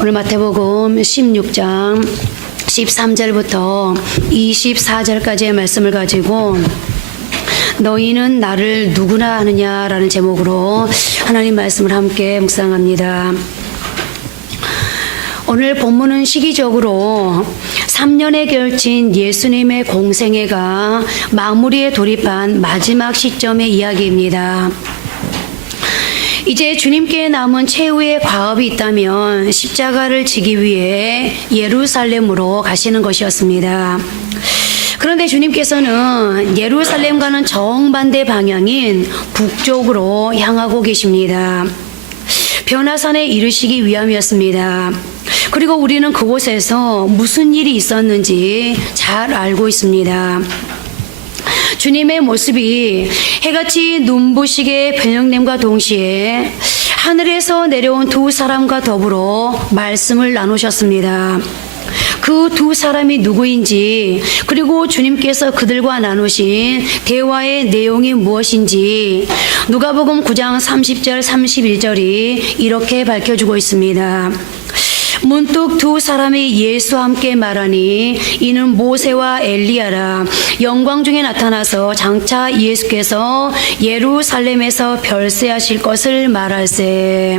오늘 마태복음 16장 13절부터 24절까지의 말씀을 가지고 너희는 나를 누구나 아느냐라는 제목으로 하나님 말씀을 함께 묵상합니다. 오늘 본문은 시기적으로 3년에 걸친 예수님의 공생애가 마무리에 돌입한 마지막 시점의 이야기입니다. 이제 주님께 남은 최후의 과업이 있다면 십자가를 지기 위해 예루살렘으로 가시는 것이었습니다. 그런데 주님께서는 예루살렘과는 정반대 방향인 북쪽으로 향하고 계십니다. 변화산에 이르시기 위함이었습니다. 그리고 우리는 그곳에서 무슨 일이 있었는지 잘 알고 있습니다. 주님의 모습이 해같이 눈부시게 변형됨과 동시에 하늘에서 내려온 두 사람과 더불어 말씀을 나누셨습니다. 그 두 사람이 누구인지, 그리고 주님께서 그들과 나누신 대화의 내용이 무엇인지 누가복음 9장 30절 31절이 이렇게 밝혀주고 있습니다. 문득 두 사람이 예수와 함께 말하니 이는 모세와 엘리야라. 영광 중에 나타나서 장차 예수께서 예루살렘에서 별세하실 것을 말할세.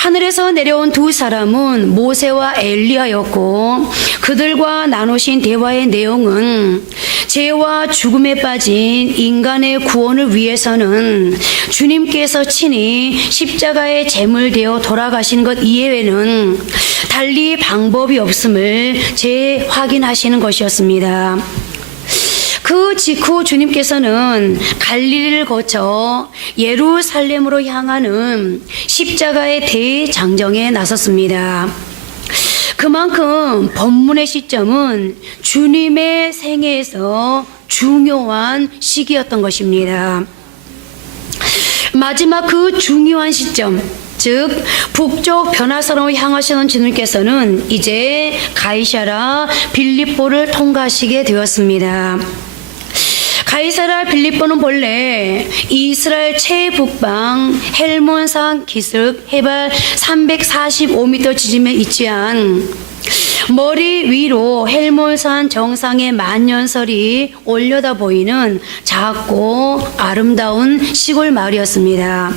하늘에서 내려온 두 사람은 모세와 엘리야였고 그들과 나누신 대화의 내용은 죄와 죽음에 빠진 인간의 구원을 위해서는 주님께서 친히 십자가의 제물 되어 돌아가신 것 이외에는 달리 방법이 없음을 재확인하시는 것이었습니다. 그 직후 주님께서는 갈릴리를 거쳐 예루살렘으로 향하는 십자가의 대장정에 나섰습니다. 그만큼 본문의 시점은 주님의 생애에서 중요한 시기였던 것입니다. 마지막 그 중요한 시점, 즉 북쪽 변화산으로 향하시는 주님께서는 이제 가이사랴 빌립보를 통과하시게 되었습니다. 가이사랴 빌립보는 본래 이스라엘 최북방 헬몬산 기슭 해발 345m 지점에 위치한 머리 위로 헬몬산 정상의 만년설이 올려다 보이는 작고 아름다운 시골 마을이었습니다.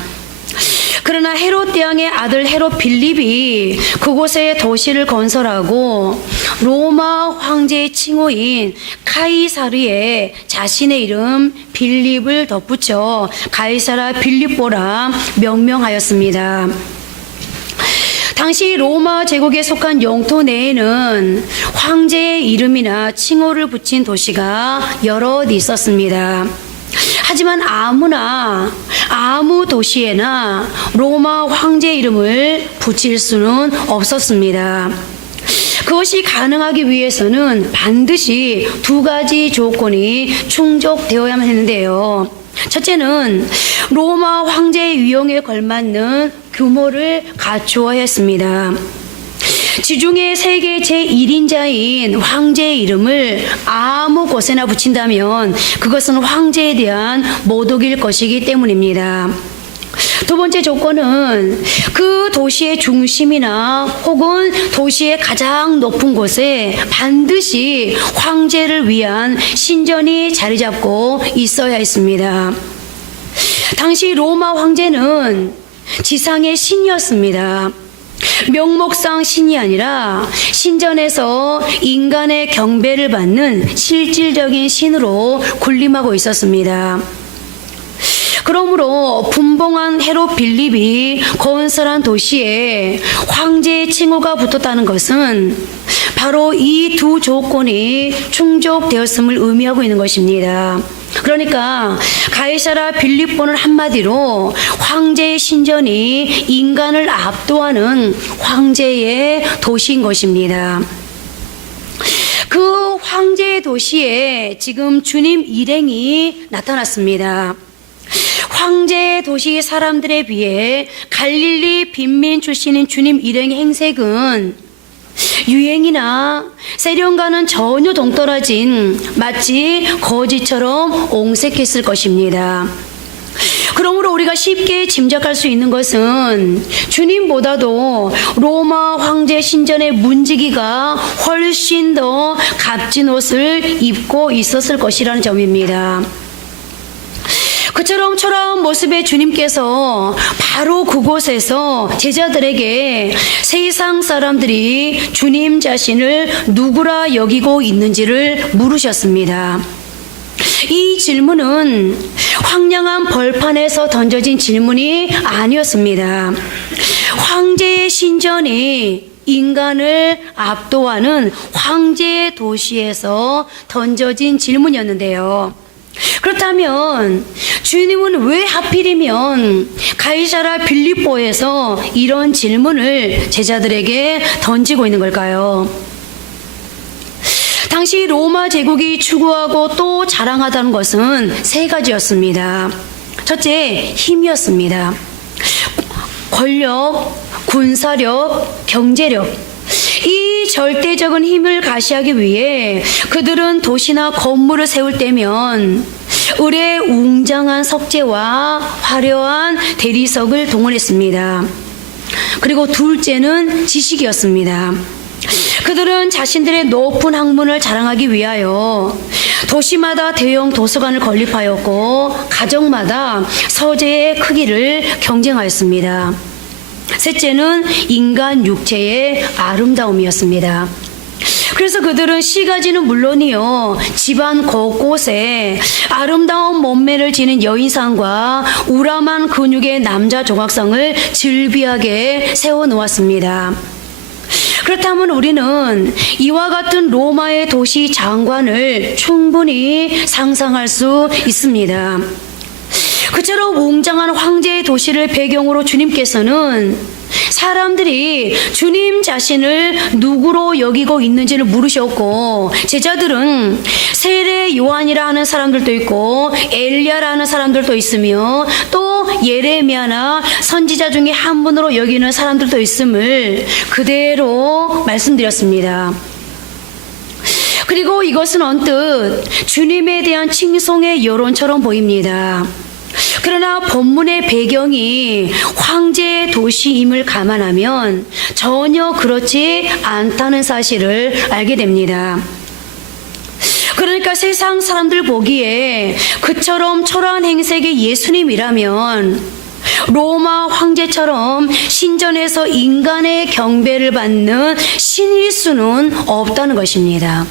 그러나 헤롯 대왕의 아들 헤롯 빌립이 그곳에 도시를 건설하고 로마 황제의 칭호인 카이사르에 자신의 이름 빌립을 덧붙여 가이사랴 빌립보라 명명하였습니다. 당시 로마 제국에 속한 영토 내에는 황제의 이름이나 칭호를 붙인 도시가 여럿 있었습니다. 하지만 아무 도시에나 로마 황제 이름을 붙일 수는 없었습니다. 그것이 가능하기 위해서는 반드시 두 가지 조건이 충족되어야만 했는데요. 첫째는 로마 황제의 위용에 걸맞는 규모를 갖추어야 했습니다. 지중해 세계 제1인자인 황제의 이름을 아무 곳에나 붙인다면 그것은 황제에 대한 모독일 것이기 때문입니다. 두 번째 조건은 그 도시의 중심이나 혹은 도시의 가장 높은 곳에 반드시 황제를 위한 신전이 자리 잡고 있어야 했습니다. 당시 로마 황제는 지상의 신이었습니다. 명목상 신이 아니라 신전에서 인간의 경배를 받는 실질적인 신으로 군림하고 있었습니다. 그러므로 분봉한 헤롯 빌립이 건설한 도시에 황제의 칭호가 붙었다는 것은 바로 이 두 조건이 충족되었음을 의미하고 있는 것입니다. 그러니까 가이사랴 빌립보는 한마디로 황제의 신전이 인간을 압도하는 황제의 도시인 것입니다. 그 황제의 도시에 지금 주님 일행이 나타났습니다. 황제의 도시 사람들에 비해 갈릴리 빈민 출신인 주님 일행의 행색은 유행이나 세련과는 전혀 동떨어진 마치 거지처럼 옹색했을 것입니다. 그러므로 우리가 쉽게 짐작할 수 있는 것은 주님보다도 로마 황제 신전의 문지기가 훨씬 더 값진 옷을 입고 있었을 것이라는 점입니다. 그처럼 초라한 모습의 주님께서 바로 그곳에서 제자들에게 세상 사람들이 주님 자신을 누구라 여기고 있는지를 물으셨습니다. 이 질문은 황량한 벌판에서 던져진 질문이 아니었습니다. 황제의 신전이 인간을 압도하는 황제의 도시에서 던져진 질문이었는데요. 그렇다면 주님은 왜 하필이면 가이사랴 빌립보에서 이런 질문을 제자들에게 던지고 있는 걸까요? 당시 로마 제국이 추구하고 또 자랑하다는 것은 세 가지였습니다. 첫째, 힘이었습니다. 권력, 군사력, 경제력. 이 절대적인 힘을 가시하기 위해 그들은 도시나 건물을 세울 때면 을의 웅장한 석재와 화려한 대리석을 동원했습니다. 그리고 둘째는 지식이었습니다. 그들은 자신들의 높은 학문을 자랑하기 위하여 도시마다 대형 도서관을 건립하였고 가정마다 서재의 크기를 경쟁하였습니다. 셋째는 인간 육체의 아름다움이었습니다. 그래서 그들은 시가지는 물론이요, 집안 곳곳에 아름다운 몸매를 지닌 여인상과 우람한 근육의 남자 조각상을 즐비하게 세워놓았습니다. 그렇다면 우리는 이와 같은 로마의 도시 장관을 충분히 상상할 수 있습니다. 그처럼 웅장한 황제의 도시를 배경으로 주님께서는 사람들이 주님 자신을 누구로 여기고 있는지를 물으셨고, 제자들은 세례 요한이라 하는 사람들도 있고 엘리야라 하는 사람들도 있으며 또 예레미야나 선지자 중에 한 분으로 여기는 사람들도 있음을 그대로 말씀드렸습니다. 그리고 이것은 언뜻 주님에 대한 칭송의 여론처럼 보입니다. 그러나 본문의 배경이 황제의 도시임을 감안하면 전혀 그렇지 않다는 사실을 알게 됩니다. 그러니까 세상 사람들 보기에 그처럼 초라한 행색의 예수님이라면 로마 황제처럼 신전에서 인간의 경배를 받는 신일 수는 없다는 것입니다.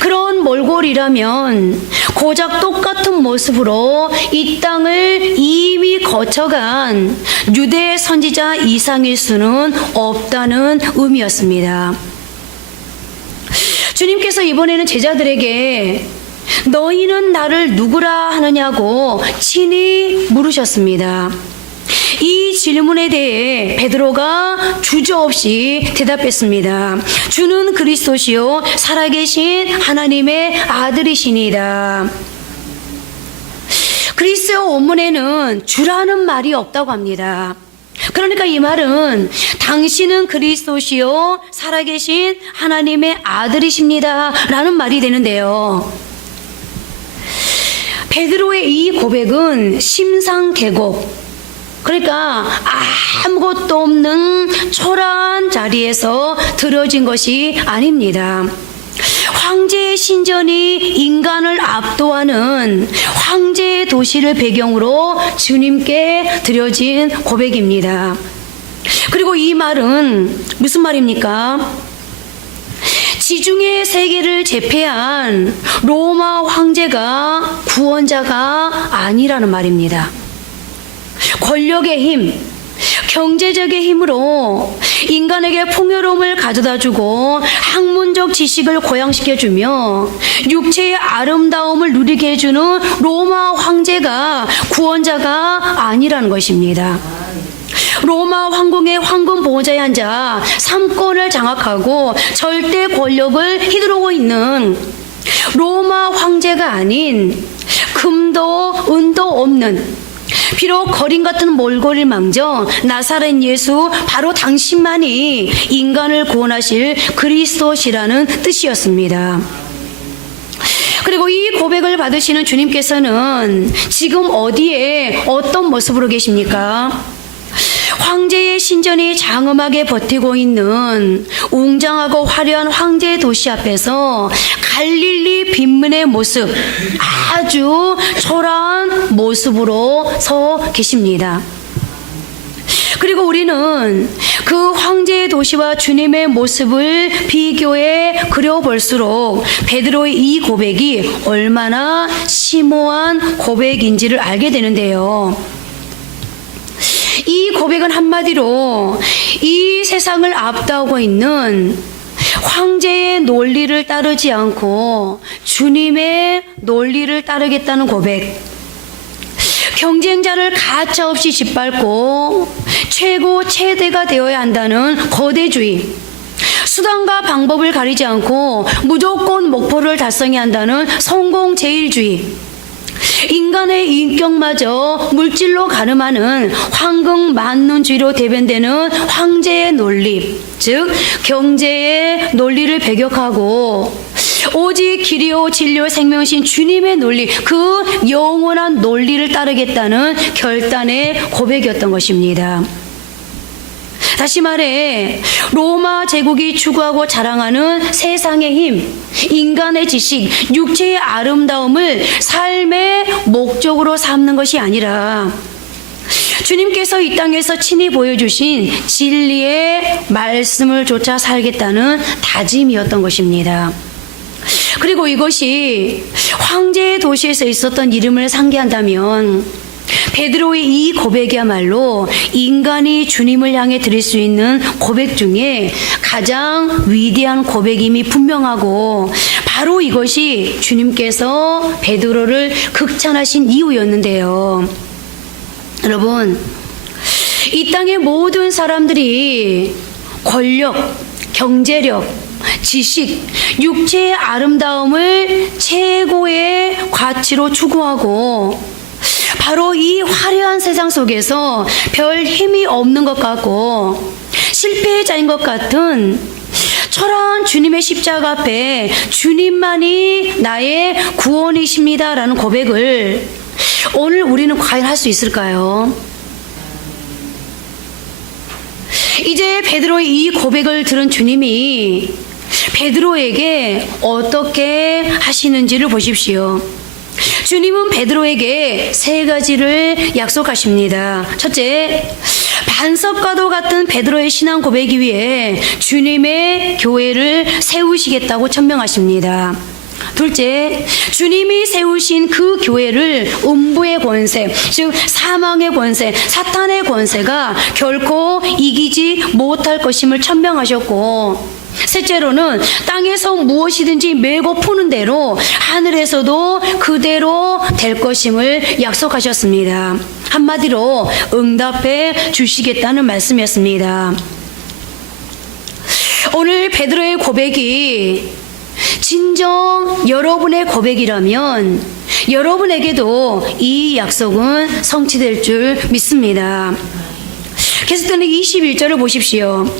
그런 몰골이라면 고작 똑같은 모습으로 이 땅을 이미 거쳐간 유대 선지자 이상일 수는 없다는 의미였습니다. 주님께서 이번에는 제자들에게 너희는 나를 누구라 하느냐고 친히 물으셨습니다. 이 질문에 대해 베드로가 주저없이 대답했습니다. 주는 그리스도시요 살아계신 하나님의 아들이시니이다. 그리스어 원문에는 주라는 말이 없다고 합니다. 그러니까 이 말은 당신은 그리스도시요 살아계신 하나님의 아들이십니다 라는 말이 되는데요. 베드로의 이 고백은 심상계곡, 그러니까 아무것도 없는 초라한 자리에서 들어진 것이 아닙니다. 황제의 신전이 인간을 압도하는 황제의 도시를 배경으로 주님께 드려진 고백입니다. 그리고 이 말은 무슨 말입니까? 지중해 세계를 제패한 로마 황제가 구원자가 아니라는 말입니다. 권력의 힘, 경제적의 힘으로 인간에게 풍요로움을 가져다주고 학문적 지식을 고양시켜주며 육체의 아름다움을 누리게 해주는 로마 황제가 구원자가 아니라는 것입니다. 로마 황궁의 황금 보호자에 앉아 삼권을 장악하고 절대 권력을 휘두르고 있는 로마 황제가 아닌 금도 은도 없는, 비록 거린 같은 몰골을 망정 나사렛 예수 바로 당신만이 인간을 구원하실 그리스도시라는 뜻이었습니다. 그리고 이 고백을 받으시는 주님께서는 지금 어디에 어떤 모습으로 계십니까? 황제의 신전이 장엄하게 버티고 있는 웅장하고 화려한 황제의 도시 앞에서 갈릴리 빈민의 모습, 아주 초라한 모습으로 서 계십니다. 그리고 우리는 그 황제의 도시와 주님의 모습을 비교해 그려볼수록 베드로의 이 고백이 얼마나 심오한 고백인지를 알게 되는데요. 이 고백은 한마디로 이 세상을 압도하고 있는 황제의 논리를 따르지 않고 주님의 논리를 따르겠다는 고백, 경쟁자를 가차없이 짓밟고 최고 최대가 되어야 한다는 거대주의, 수단과 방법을 가리지 않고 무조건 목표를 달성해야 한다는 성공제일주의, 인간의 인격마저 물질로 가늠하는 황금만눈주의로 대변되는 황제의 논리, 즉 경제의 논리를 배격하고 오직 길이요 진리요 생명이신 주님의 논리, 그 영원한 논리를 따르겠다는 결단의 고백이었던 것입니다. 다시 말해 로마 제국이 추구하고 자랑하는 세상의 힘, 인간의 지식, 육체의 아름다움을 삶의 목적으로 삼는 것이 아니라 주님께서 이 땅에서 친히 보여주신 진리의 말씀을 쫓아 살겠다는 다짐이었던 것입니다. 그리고 이것이 황제의 도시에서 있었던 이름을 상기한다면 베드로의 이 고백이야말로 인간이 주님을 향해 드릴 수 있는 고백 중에 가장 위대한 고백임이 분명하고, 바로 이것이 주님께서 베드로를 극찬하신 이유였는데요. 여러분, 이 땅의 모든 사람들이 권력, 경제력, 지식, 육체의 아름다움을 최고의 가치로 추구하고 바로 이 화려한 세상 속에서 별 힘이 없는 것 같고 실패자인 것 같은 초라한 주님의 십자가 앞에 주님만이 나의 구원이십니다라는 고백을 오늘 우리는 과연 할 수 있을까요? 이제 베드로의 이 고백을 들은 주님이 베드로에게 어떻게 하시는지를 보십시오. 주님은 베드로에게 세 가지를 약속하십니다. 첫째, 반석과도 같은 베드로의 신앙 고백이 위해 주님의 교회를 세우시겠다고 천명하십니다. 둘째, 주님이 세우신 그 교회를 음부의 권세, 즉 사망의 권세, 사탄의 권세가 결코 이기지 못할 것임을 천명하셨고, 셋째로는 땅에서 무엇이든지 메고 푸는 대로 하늘에서도 그대로 될 것임을 약속하셨습니다. 한마디로 응답해 주시겠다는 말씀이었습니다. 오늘 베드로의 고백이 진정 여러분의 고백이라면 여러분에게도 이 약속은 성취될 줄 믿습니다. 계속되는 21절을 보십시오.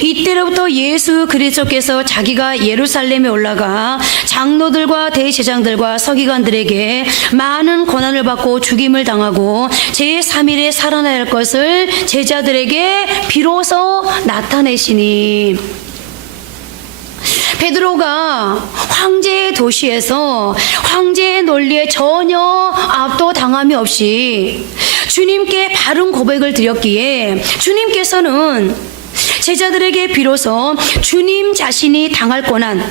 이때로부터 예수 그리스도께서 자기가 예루살렘에 올라가 장로들과 대제사장들과 서기관들에게 많은 고난을 받고 죽임을 당하고 제3일에 살아날 것을 제자들에게 비로소 나타내시니, 베드로가 황제의 도시에서 황제의 논리에 전혀 압도당함이 없이 주님께 바른 고백을 드렸기에 주님께서는 제자들에게 비로소 주님 자신이 당할 고난,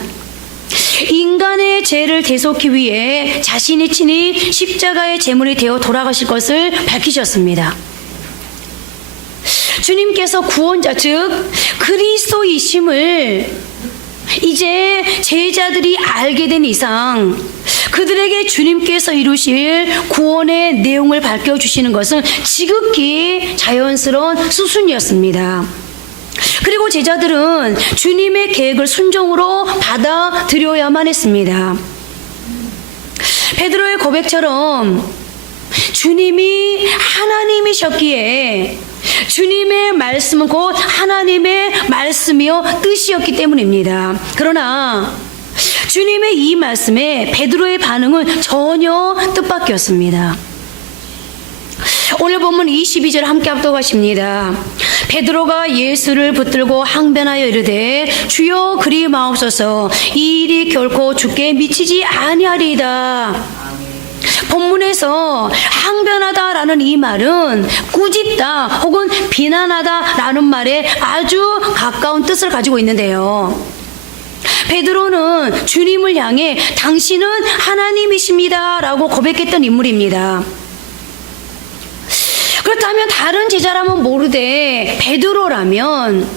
인간의 죄를 대속하기 위해 자신이 친히 십자가의 제물이 되어 돌아가실 것을 밝히셨습니다. 주님께서 구원자, 즉 그리스도이심을 이제 제자들이 알게 된 이상 그들에게 주님께서 이루실 구원의 내용을 밝혀주시는 것은 지극히 자연스러운 수순이었습니다. 그리고 제자들은 주님의 계획을 순종으로 받아들여야만 했습니다. 베드로의 고백처럼 주님이 하나님이셨기에 주님의 말씀은 곧 하나님의 말씀이요 뜻이었기 때문입니다. 그러나 주님의 이 말씀에 베드로의 반응은 전혀 뜻밖이었습니다. 오늘 본문 22절 함께 합독하십니다. 베드로가 예수를 붙들고 항변하여 이르되 주여 그리 마옵소서, 이 일이 결코 주께 미치지 아니하리이다. 본문에서 항변하다라는 이 말은 꾸짖다 혹은 비난하다라는 말에 아주 가까운 뜻을 가지고 있는데요. 베드로는 주님을 향해 당신은 하나님이십니다 라고 고백했던 인물입니다. 그렇다면 다른 제자라면 모르되 베드로라면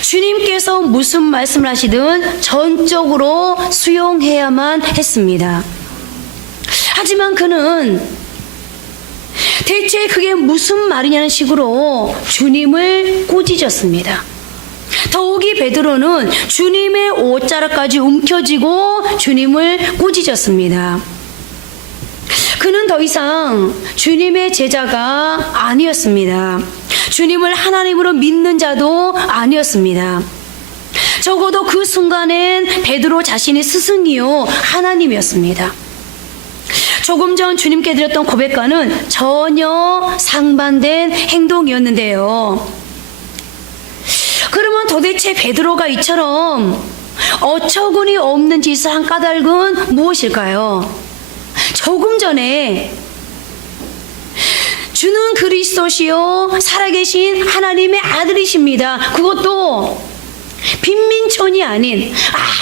주님께서 무슨 말씀을 하시든 전적으로 수용해야만 했습니다. 하지만 그는 대체 그게 무슨 말이냐는 식으로 주님을 꾸짖었습니다. 더욱이 베드로는 주님의 옷자락까지 움켜쥐고 주님을 꾸짖었습니다. 그는 더 이상 주님의 제자가 아니었습니다. 주님을 하나님으로 믿는 자도 아니었습니다. 적어도 그 순간엔 베드로 자신이 스승이요 하나님이었습니다. 조금 전 주님께 드렸던 고백과는 전혀 상반된 행동이었는데요. 그러면 도대체 베드로가 이처럼 어처구니 없는 짓을 한 까닭은 무엇일까요? 조금 전에 주는 그리스도시요 살아계신 하나님의 아들이십니다. 그것도 빈민촌이 아닌,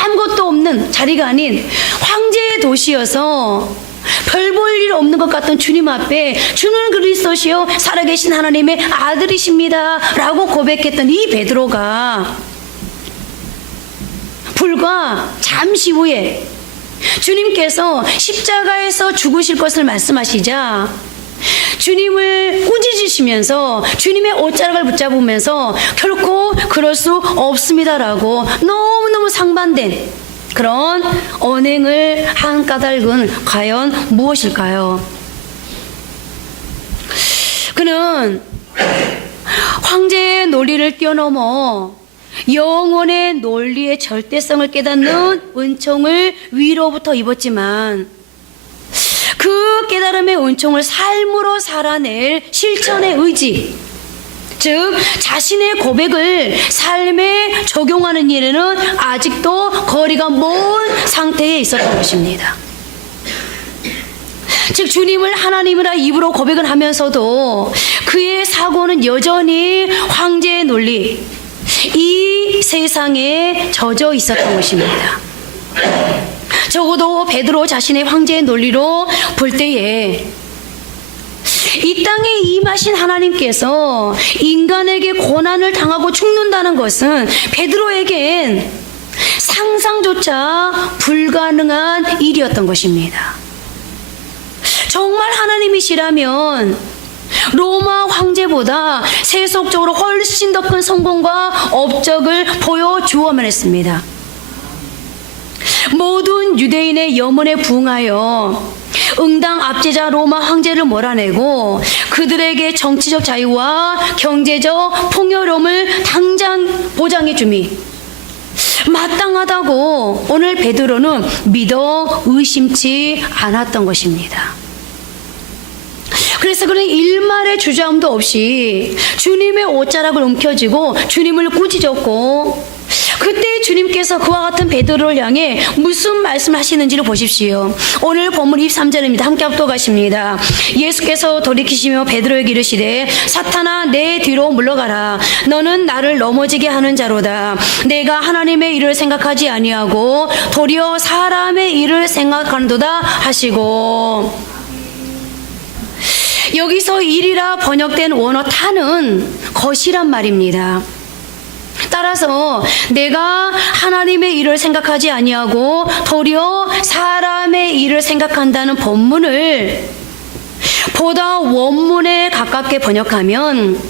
아무것도 없는 자리가 아닌 황제의 도시여서 별 볼 일 없는 것 같던 주님 앞에 주는 그리스도시요 살아계신 하나님의 아들이십니다 라고 고백했던 이 베드로가 불과 잠시 후에 주님께서 십자가에서 죽으실 것을 말씀하시자 주님을 꾸짖으시면서 주님의 옷자락을 붙잡으면서 결코 그럴 수 없습니다라고 너무너무 상반된 그런 언행을 한 까닭은 과연 무엇일까요? 그는 황제의 논리를 뛰어넘어 영혼의 논리의 절대성을 깨닫는 은총을 위로부터 입었지만 그 깨달음의 은총을 삶으로 살아낼 실천의 의지, 즉 자신의 고백을 삶에 적용하는 일에는 아직도 거리가 먼 상태에 있었던 것입니다. 즉 주님을 하나님이라 입으로 고백을 하면서도 그의 사고는 여전히 황제의 논리, 이 세상에 젖어 있었던 것입니다. 적어도 베드로 자신의 황제의 논리로 볼 때에 이 땅에 임하신 하나님께서 인간에게 고난을 당하고 죽는다는 것은 베드로에겐 상상조차 불가능한 일이었던 것입니다. 정말 하나님이시라면 로마 황제보다 세속적으로 훨씬 더 큰 성공과 업적을 보여주어야만 했습니다. 모든 유대인의 염원에 부응하여 응당 압제자 로마 황제를 몰아내고 그들에게 정치적 자유와 경제적 풍요로움을 당장 보장해 줌이 마땅하다고 오늘 베드로는 믿어 의심치 않았던 것입니다. 그래서 그는 일말의 주저함도 없이 주님의 옷자락을 움켜쥐고 주님을 꾸짖었고, 그때 주님께서 그와 같은 베드로를 향해 무슨 말씀을 하시는지를 보십시오. 오늘 본문 23절입니다. 함께 합독하십니다. 예수께서 돌이키시며 베드로에게 이르시되 사탄아 내 뒤로 물러가라. 너는 나를 넘어지게 하는 자로다. 내가 하나님의 일을 생각하지 아니하고 도리어 사람의 일을 생각하는도다 하시고, 여기서 일이라 번역된 원어 타는 것이란 말입니다. 따라서 내가 하나님의 일을 생각하지 아니하고 도리어 사람의 일을 생각한다는 본문을 보다 원문에 가깝게 번역하면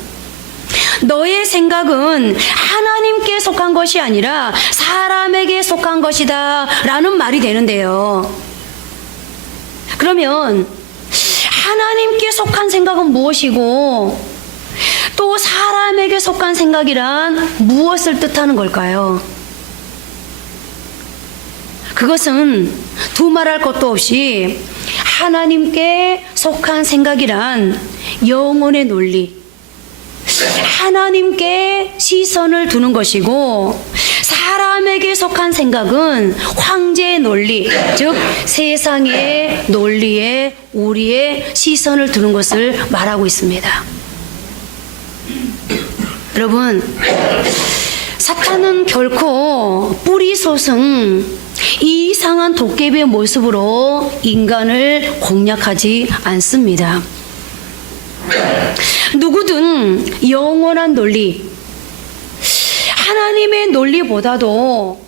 너의 생각은 하나님께 속한 것이 아니라 사람에게 속한 것이다 라는 말이 되는데요. 그러면 하나님께 속한 생각은 무엇이고 또 사람에게 속한 생각이란 무엇을 뜻하는 걸까요? 그것은 두말할 것도 없이 하나님께 속한 생각이란 영혼의 논리, 하나님께 시선을 두는 것이고, 사람에게 속한 생각은 황제의 논리, 즉 세상의 논리에 우리의 시선을 두는 것을 말하고 있습니다. 여러분, 사탄은 결코 뿌리 솟은 이상한 도깨비의 모습으로 인간을 공략하지 않습니다. 누구든 영원한 논리, 하나님의 논리보다도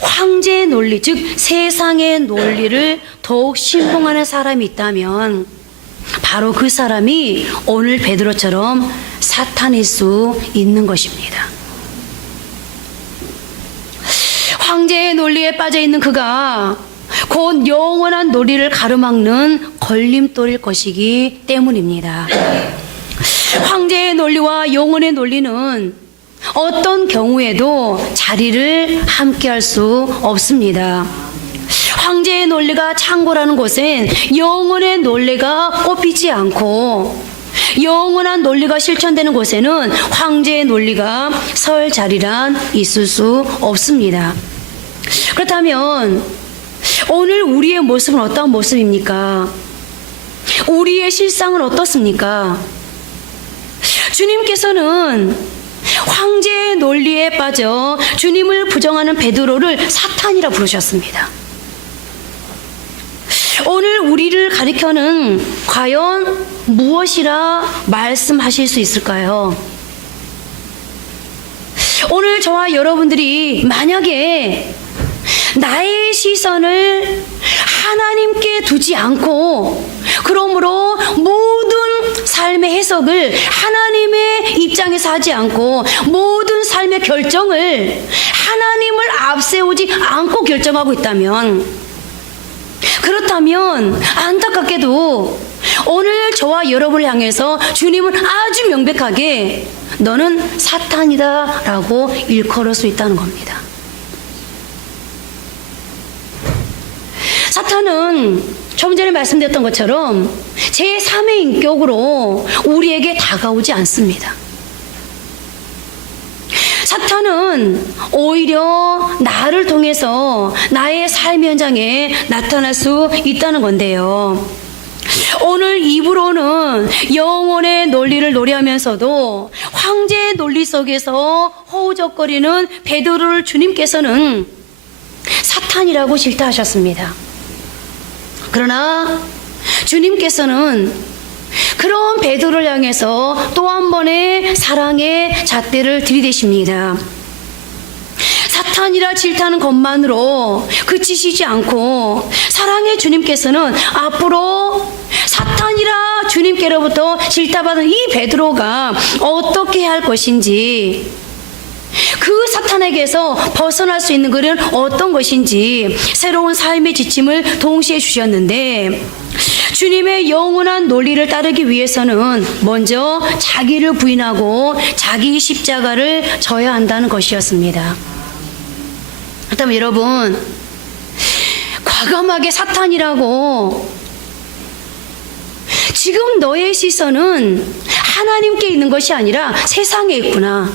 황제의 논리, 즉 세상의 논리를 더욱 신봉하는 사람이 있다면 바로 그 사람이 오늘 베드로처럼 사탄일 수 있는 것입니다. 황제의 논리에 빠져 있는 그가 곧 영원한 논리를 가로막는 걸림돌일 것이기 때문입니다. 황제의 논리와 영혼의 논리는 어떤 경우에도 자리를 함께할 수 없습니다. 황제의 논리가 창고라는 곳엔 영혼의 논리가 꼽히지 않고, 영원한 논리가 실천되는 곳에는 황제의 논리가 설 자리란 있을 수 없습니다. 그렇다면 오늘 우리의 모습은 어떤 모습입니까? 우리의 실상은 어떻습니까? 주님께서는 황제의 논리에 빠져 주님을 부정하는 베드로를 사탄이라 부르셨습니다. 오늘 우리를 가리켜는 과연 무엇이라 말씀하실 수 있을까요? 오늘 저와 여러분들이 만약에 나의 시선을 하나님께 두지 않고, 그러므로 모든 삶의 해석을 하나님의 입장에서 하지 않고, 모든 삶의 결정을 하나님을 앞세우지 않고 결정하고 있다면, 그렇다면 안타깝게도 오늘 저와 여러분을 향해서 주님은 아주 명백하게 너는 사탄이다 라고 일컬을 수 있다는 겁니다. 사탄은 좀 전에 말씀드렸던 것처럼 제3의 인격으로 우리에게 다가오지 않습니다. 사탄은 오히려 나를 통해서 나의 삶 현장에 나타날 수 있다는 건데요. 오늘 입으로는 영혼의 논리를 노래하면서도 황제의 논리 속에서 허우적거리는 베드로를 주님께서는 사탄이라고 질타하셨습니다. 그러나 주님께서는 그런 베드로를 향해서 또 한 번의 사랑의 잣대를 들이대십니다. 사탄이라 질타하는 것만으로 그치시지 않고 사랑의 주님께서는 앞으로 사탄이라 주님께로부터 질타받은 이 베드로가 어떻게 해야 할 것인지, 그 사탄에게서 벗어날 수 있는 길은 어떤 것인지 새로운 삶의 지침을 동시에 주셨는데, 주님의 영원한 논리를 따르기 위해서는 먼저 자기를 부인하고 자기 십자가를 져야 한다는 것이었습니다. 그렇다면 여러분, 과감하게 사탄이라고, 지금 너의 시선은 하나님께 있는 것이 아니라 세상에 있구나,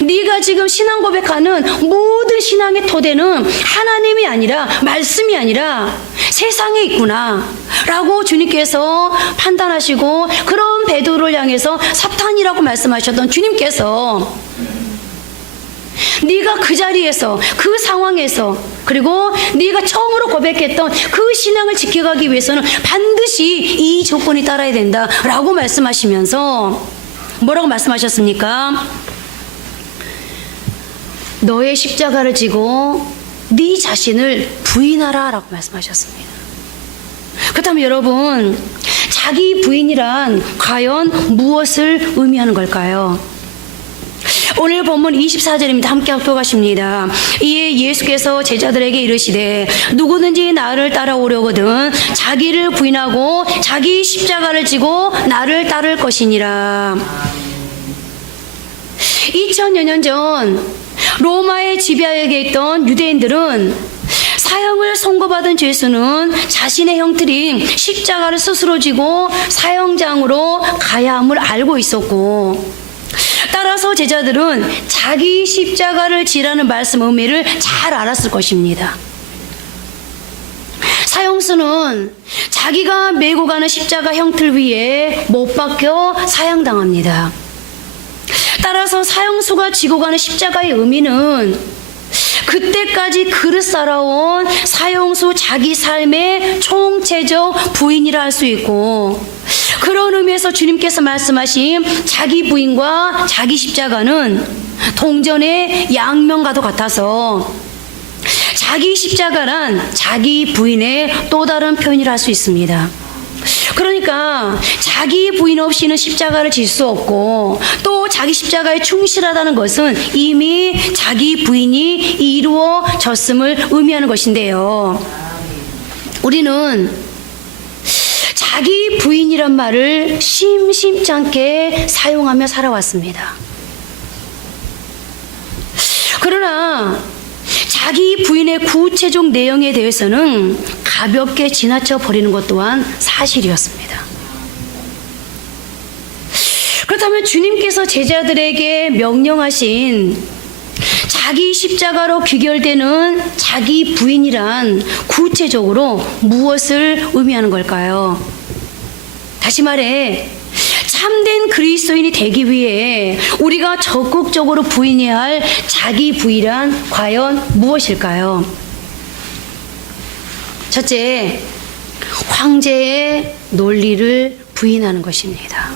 네가 지금 신앙 고백하는 모든 신앙의 토대는 하나님이 아니라, 말씀이 아니라 세상에 있구나 라고 주님께서 판단하시고, 그런 베드로를 향해서 사탄이라고 말씀하셨던 주님께서 네가 그 자리에서, 그 상황에서, 그리고 네가 처음으로 고백했던 그 신앙을 지켜가기 위해서는 반드시 이 조건이 따라야 된다 라고 말씀하시면서 뭐라고 말씀하셨습니까? 너의 십자가를 지고 네 자신을 부인하라 라고 말씀하셨습니다. 그렇다면 여러분, 자기 부인이란 과연 무엇을 의미하는 걸까요? 오늘 본문 24절입니다. 함께 합독하십니다. 이에 예수께서 제자들에게 이르시되 누구든지 나를 따라오려거든 자기를 부인하고 자기 십자가를 지고 나를 따를 것이니라. 2000여 년 전 로마의 지배하에 있던 유대인들은 사형을 선고받은 죄수는 자신의 형틀인 십자가를 스스로 지고 사형장으로 가야 함을 알고 있었고, 따라서 제자들은 자기 십자가를 지라는 말씀 의미를 잘 알았을 것입니다. 사형수는 자기가 메고 가는 십자가 형틀 위에 못 박혀 사형당합니다. 따라서 사형수가 지고 가는 십자가의 의미는 그때까지 그릇 살아온 사형수 자기 삶의 총체적 부인이라 할 수 있고, 그런 의미에서 주님께서 말씀하신 자기 부인과 자기 십자가는 동전의 양면과도 같아서 자기 십자가란 자기 부인의 또 다른 표현이라 할 수 있습니다. 그러니까 자기 부인 없이는 십자가를 질 수 없고, 또 자기 십자가에 충실하다는 것은 이미 자기 부인이 이루어졌음을 의미하는 것인데요. 우리는 자기 부인이란 말을 심심치 않게 사용하며 살아왔습니다. 그러나 자기 부인의 구체적 내용에 대해서는 가볍게 지나쳐 버리는 것 또한 사실이었습니다. 그렇다면 주님께서 제자들에게 명령하신 자기 십자가로 귀결되는 자기 부인이란 구체적으로 무엇을 의미하는 걸까요? 다시 말해, 참된 그리스도인이 되기 위해 우리가 적극적으로 부인해야 할 자기 부인이란 과연 무엇일까요? 첫째, 황제의 논리를 부인하는 것입니다.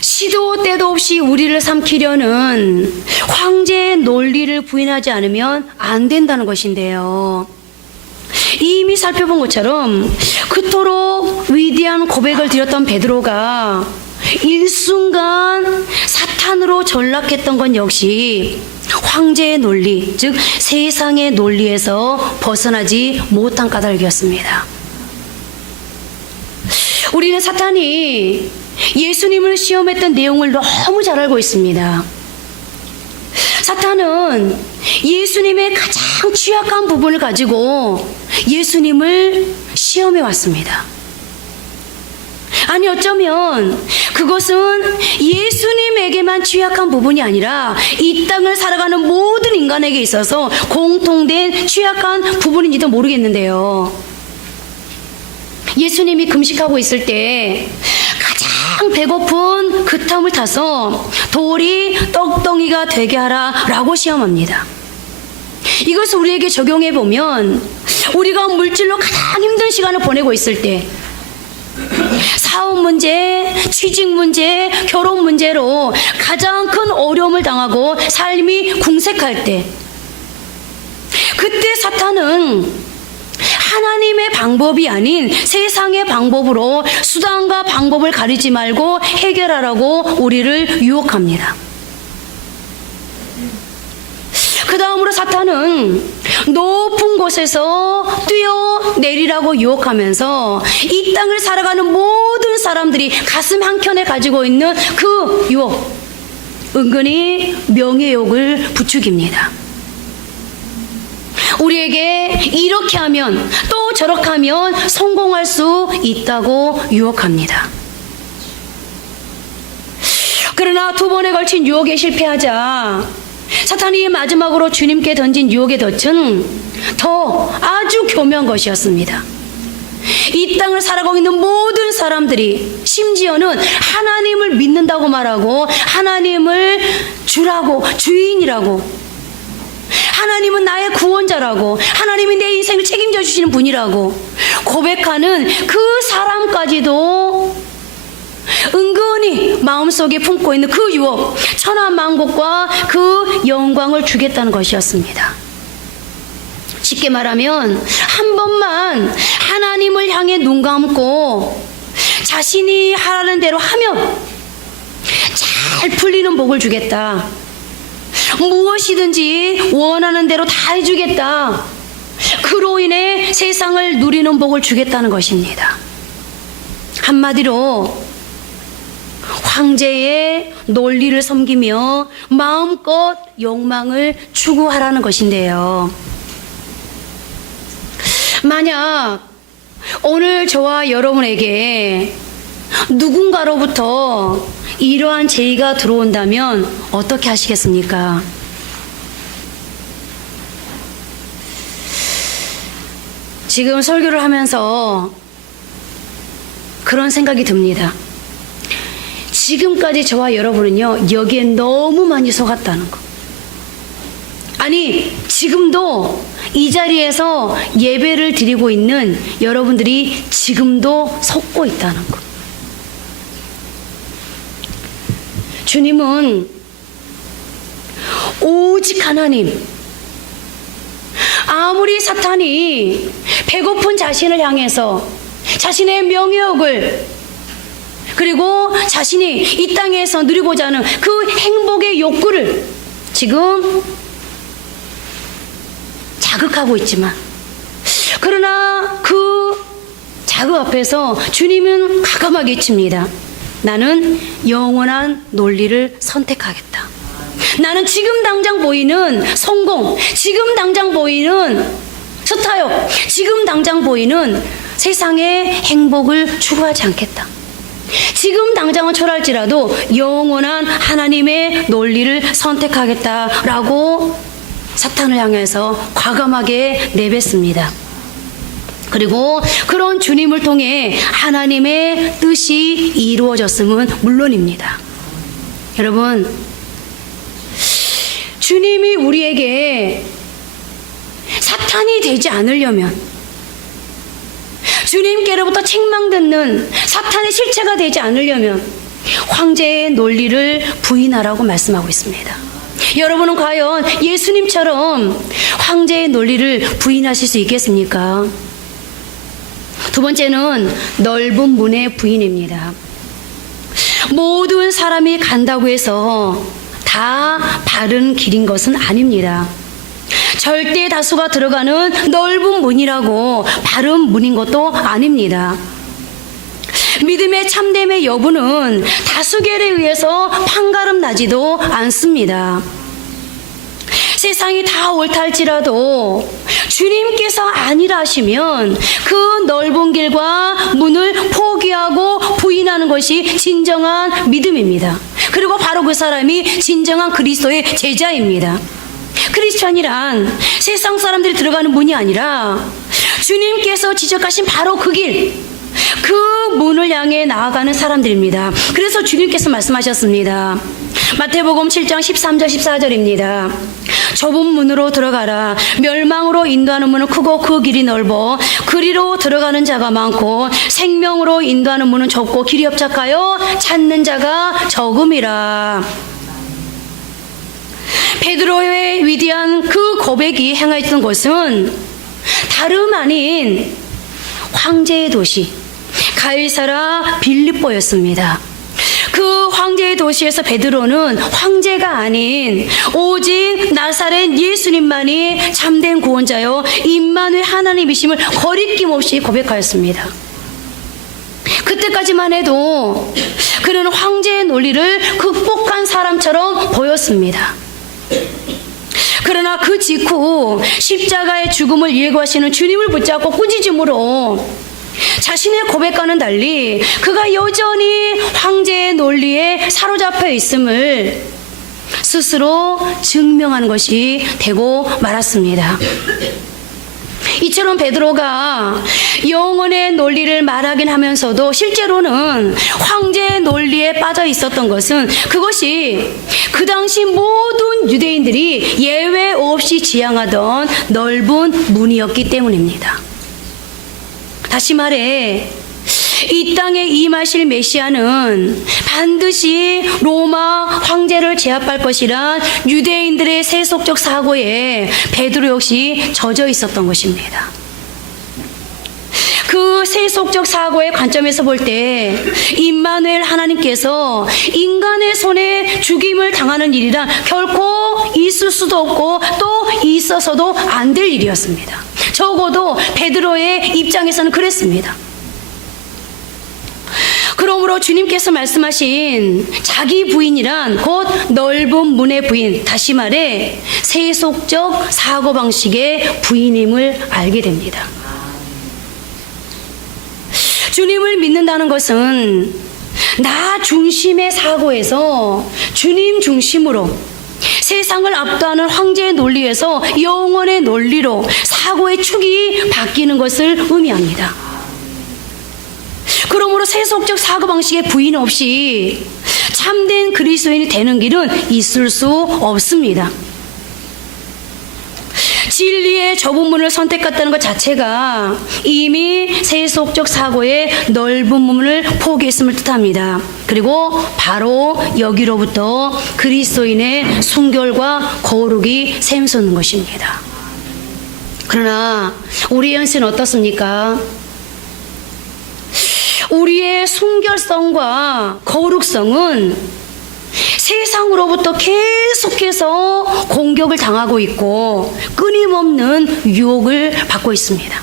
시도 때도 없이 우리를 삼키려는 황제의 논리를 부인하지 않으면 안 된다는 것인데요. 이미 살펴본 것처럼 그토록 위대한 고백을 드렸던 베드로가 일순간 사탄으로 전락했던 건 역시 황제의 논리, 즉 세상의 논리에서 벗어나지 못한 까닭이었습니다. 우리는 사탄이 예수님을 시험했던 내용을 너무 잘 알고 있습니다. 사탄은 예수님의 가장 취약한 부분을 가지고 예수님을 시험해 왔습니다. 아니, 어쩌면 그것은 예수님에게만 취약한 부분이 아니라 이 땅을 살아가는 모든 인간에게 있어서 공통된 취약한 부분인지도 모르겠는데요. 예수님이 금식하고 있을 때 가장 배고픈 그 탐을 타서 돌이 떡덩이가 되게 하라 라고 시험합니다. 이것을 우리에게 적용해 보면, 우리가 물질로 가장 힘든 시간을 보내고 있을 때, 사업 문제, 취직 문제, 결혼 문제로 가장 큰 어려움을 당하고 삶이 궁색할 때, 그때 사탄은 하나님의 방법이 아닌 세상의 방법으로 수단과 방법을 가리지 말고 해결하라고 우리를 유혹합니다. 그 다음으로 사탄은 높은 곳에서 뛰어내리라고 유혹하면서 이 땅을 살아가는 모든 사람들이 가슴 한켠에 가지고 있는 그 유혹, 은근히 명예욕을 부추깁니다. 우리에게 이렇게 하면 또 저렇게 하면 성공할 수 있다고 유혹합니다. 그러나 두 번에 걸친 유혹에 실패하자 사탄이 마지막으로 주님께 던진 유혹의 덫은 더 아주 교묘한 것이었습니다. 이 땅을 살아가고 있는 모든 사람들이, 심지어는 하나님을 믿는다고 말하고 하나님을 주라고, 주인이라고, 하나님은 나의 구원자라고, 하나님이 내 인생을 책임져 주시는 분이라고 고백하는 그 사람까지도 은근히 마음속에 품고 있는 그 유혹, 천하만국과 그 영광을 주겠다는 것이었습니다. 쉽게 말하면 한 번만 하나님을 향해 눈 감고 자신이 하라는 대로 하면 잘 풀리는 복을 주겠다, 무엇이든지 원하는 대로 다 해주겠다, 그로 인해 세상을 누리는 복을 주겠다는 것입니다. 한마디로 황제의 논리를 섬기며 마음껏 욕망을 추구하라는 것인데요. 만약 오늘 저와 여러분에게 누군가로부터 이러한 제의가 들어온다면 어떻게 하시겠습니까? 지금 설교를 하면서 그런 생각이 듭니다. 지금까지 저와 여러분은요, 여기에 너무 많이 속았다는 거. 아니, 지금도 이 자리에서 예배를 드리고 있는 여러분들이 지금도 속고 있다는 거. 주님은 오직 하나님, 아무리 사탄이 배고픈 자신을 향해서 자신의 명예욕을 그리고 자신이 이 땅에서 누리고자 하는 그 행복의 욕구를 지금 자극하고 있지만, 그러나 그 자극 앞에서 주님은 과감하게 칩니다. 나는 영원한 논리를 선택하겠다. 나는 지금 당장 보이는 성공, 지금 당장 보이는 스타역, 지금 당장 보이는 세상의 행복을 추구하지 않겠다. 지금 당장은 초라할지라도 영원한 하나님의 논리를 선택하겠다라고 사탄을 향해서 과감하게 내뱉습니다. 그리고 그런 주님을 통해 하나님의 뜻이 이루어졌음은 물론입니다. 여러분, 주님이 우리에게 사탄이 되지 않으려면, 주님께로부터 책망듣는 사탄의 실체가 되지 않으려면 황제의 논리를 부인하라고 말씀하고 있습니다. 여러분은 과연 예수님처럼 황제의 논리를 부인하실 수 있겠습니까? 두 번째는 넓은 문의 부인입니다. 모든 사람이 간다고 해서 다 바른 길인 것은 아닙니다. 절대 다수가 들어가는 넓은 문이라고 바른 문인 것도 아닙니다. 믿음의 참됨의 여부는 다수결에 의해서 판가름 나지도 않습니다. 세상이 다 옳다 할지라도 주님께서 아니라 하시면 그 넓은 길과 문을 포기하고 부인하는 것이 진정한 믿음입니다. 그리고 바로 그 사람이 진정한 그리스도의 제자입니다. 크리스찬이란 세상 사람들이 들어가는 문이 아니라 주님께서 지적하신 바로 그 길, 그 문을 향해 나아가는 사람들입니다. 그래서 주님께서 말씀하셨습니다. 마태복음 7장 13절 14절입니다. 좁은 문으로 들어가라. 멸망으로 인도하는 문은 크고 그 길이 넓어 그리로 들어가는 자가 많고 생명으로 인도하는 문은 좁고 길이 협착하여 찾는 자가 적음이라. 베드로의 위대한 그 고백이 행하였던 것은 다름 아닌 황제의 도시 가이사라 빌립보였습니다. 그 황제의 도시에서 베드로는 황제가 아닌 오직 나사렛 예수님만이 참된 구원자요 임마누엘 하나님이심을 거리낌 없이 고백하였습니다. 그때까지만 해도 그는 황제의 논리를 극복한 사람처럼 보였습니다. 그러나 그 직후 십자가의 죽음을 예고하시는 주님을 붙잡고 꾸짖음으로 자신의 고백과는 달리 그가 여전히 황제의 논리에 사로잡혀 있음을 스스로 증명한 것이 되고 말았습니다. 이처럼 베드로가 영혼의 논리를 말하긴 하면서도 실제로는 황제의 논리에 빠져 있었던 것은 그것이 그 당시 모든 유대인들이 예외 없이 지향하던 넓은 문이었기 때문입니다. 다시 말해 이 땅에 임하실 메시아는 반드시 로마 황제를 제압할 것이란 유대인들의 세속적 사고에 베드로 역시 젖어 있었던 것입니다. 그 세속적 사고의 관점에서 볼 때 임마누엘 하나님께서 인간의 손에 죽임을 당하는 일이란 결코 있을 수도 없고 또 있어서도 안 될 일이었습니다. 적어도 베드로의 입장에서는 그랬습니다. 그러므로 그러므로 주님께서 말씀하신 자기 부인이란 곧 넓은 문의 부인, 다시 말해 세속적 사고방식의 부인임을 알게 됩니다. 주님을 믿는다는 것은 나 중심의 사고에서 주님 중심으로 세상을 압도하는 황제의 논리에서 영혼의 논리로 사고의 축이 바뀌는 것을 의미합니다. 그러므로 세속적 사고방식의 부인 없이 참된 그리스도인이 되는 길은 있을 수 없습니다. 진리의 좁은 문을 선택했다는 것 자체가 이미 세속적 사고의 넓은 문을 포기했음을 뜻합니다. 그리고 바로 여기로부터 그리스도인의 순결과 거룩이 샘솟는 것입니다. 그러나 우리의 현실은 어떻습니까? 우리의 순결성과 거룩성은 세상으로부터 계속해서 공격을 당하고 있고 끊임없는 유혹을 받고 있습니다.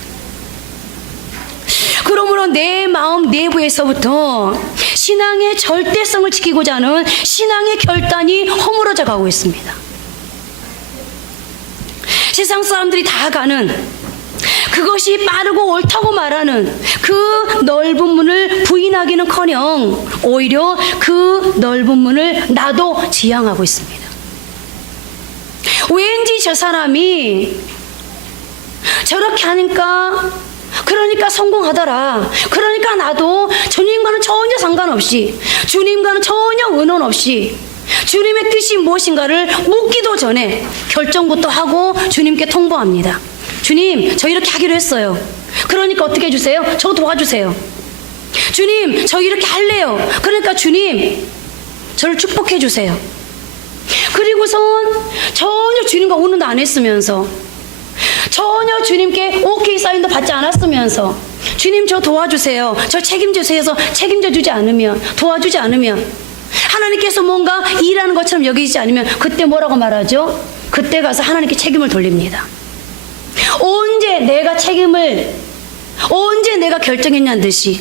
그러므로 내 마음 내부에서부터 신앙의 절대성을 지키고자 하는 신앙의 결단이 허물어져 가고 있습니다. 세상 사람들이 다 가는 그것이 빠르고 옳다고 말하는 그 넓은 문을 부인하기는커녕 오히려 그 넓은 문을 나도 지향하고 있습니다. 왠지 저 사람이 저렇게 하니까 그러니까 성공하더라. 그러니까 나도 주님과는 전혀 상관없이 주님과는 전혀 의논 없이 주님의 뜻이 무엇인가를 묻기도 전에 결정부터 하고 주님께 통보합니다. 주님, 저 이렇게 하기로 했어요. 그러니까 어떻게 해주세요? 저 도와주세요. 주님, 저 이렇게 할래요. 그러니까 주님, 저를 축복해 주세요. 그리고선 전혀 주님과 의논도 안 했으면서 전혀 주님께 오케이 사인도 받지 않았으면서 주님 저 도와주세요. 저 책임져주세요 해서 책임져 주지 않으면 도와주지 않으면 하나님께서 뭔가 일하는 것처럼 여기지 않으면 그때 뭐라고 말하죠? 그때 가서 하나님께 책임을 돌립니다. 언제 내가 결정했냐는 듯이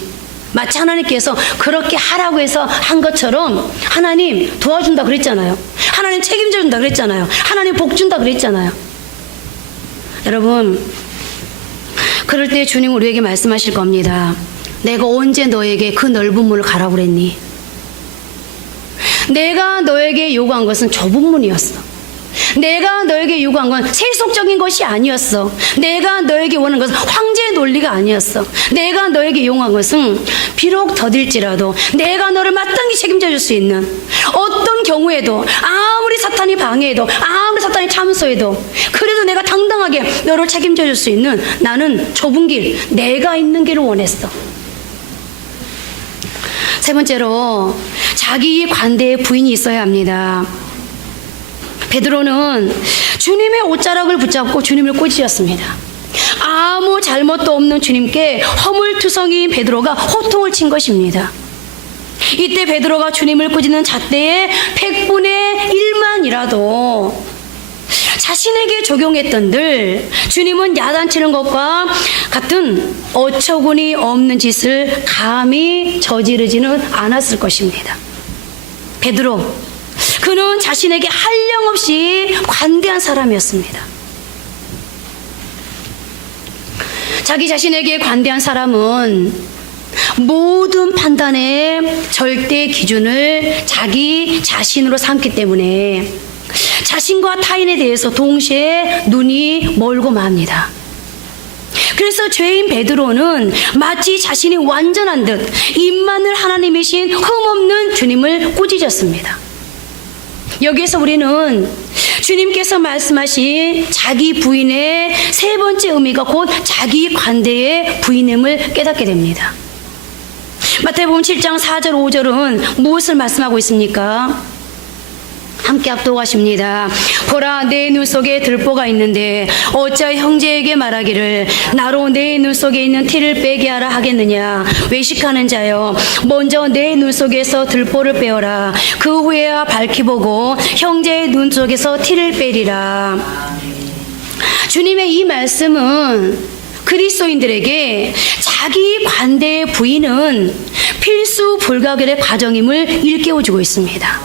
마치 하나님께서 그렇게 하라고 해서 한 것처럼 하나님 도와준다 그랬잖아요. 하나님 책임져 준다 그랬잖아요. 하나님 복 준다 그랬잖아요. 여러분, 그럴 때 주님 우리에게 말씀하실 겁니다. 내가 언제 너에게 그 넓은 문을 가라고 그랬니? 내가 너에게 요구한 것은 좁은 문이었어. 내가 너에게 요구한 건 세속적인 것이 아니었어. 내가 너에게 원하는 것은 황제의 논리가 아니었어. 내가 너에게 요구한 것은 비록 더딜지라도 내가 너를 마땅히 책임져 줄 수 있는 어떤 경우에도 아무리 사탄이 방해해도 아무리 사탄이 참소해도 그래도 내가 당당하게 너를 책임져 줄 수 있는 나는 좁은 길, 내가 있는 길을 원했어. 세 번째로 자기 관대의 부인이 있어야 합니다. 베드로는 주님의 옷자락을 붙잡고 주님을 꾸짖었습니다. 아무 잘못도 없는 주님께 허물투성이인 베드로가 호통을 친 것입니다. 이때 베드로가 주님을 꾸짖는 잣대의 100분의 1만이라도 자신에게 적용했던들 주님은 야단치는 것과 같은 어처구니 없는 짓을 감히 저지르지는 않았을 것입니다. 베드로, 그는 자신에게 한량없이 관대한 사람이었습니다. 자기 자신에게 관대한 사람은 모든 판단의 절대 기준을 자기 자신으로 삼기 때문에 자신과 타인에 대해서 동시에 눈이 멀고 맙니다. 그래서 죄인 베드로는 마치 자신이 완전한 듯 임마누엘 하나님이신 흠없는 주님을 꾸짖었습니다. 여기에서 우리는 주님께서 말씀하신 자기 부인의 세 번째 의미가 곧 자기 관대의 부인임을 깨닫게 됩니다. 마태복음 7장 4절 5절은 무엇을 말씀하고 있습니까? 함께 합독하십니다. 보라, 내 눈 속에 들보가 있는데 어찌 형제에게 말하기를 나로 내 눈 속에 있는 티를 빼게 하라 하겠느냐. 외식하는 자여, 먼저 내 눈 속에서 들보를 빼어라. 그 후에야 밝히 보고 형제의 눈 속에서 티를 빼리라. 주님의 이 말씀은 그리스도인들에게 자기 관대의 부인은 필수 불가결의 과정임을 일깨워주고 있습니다.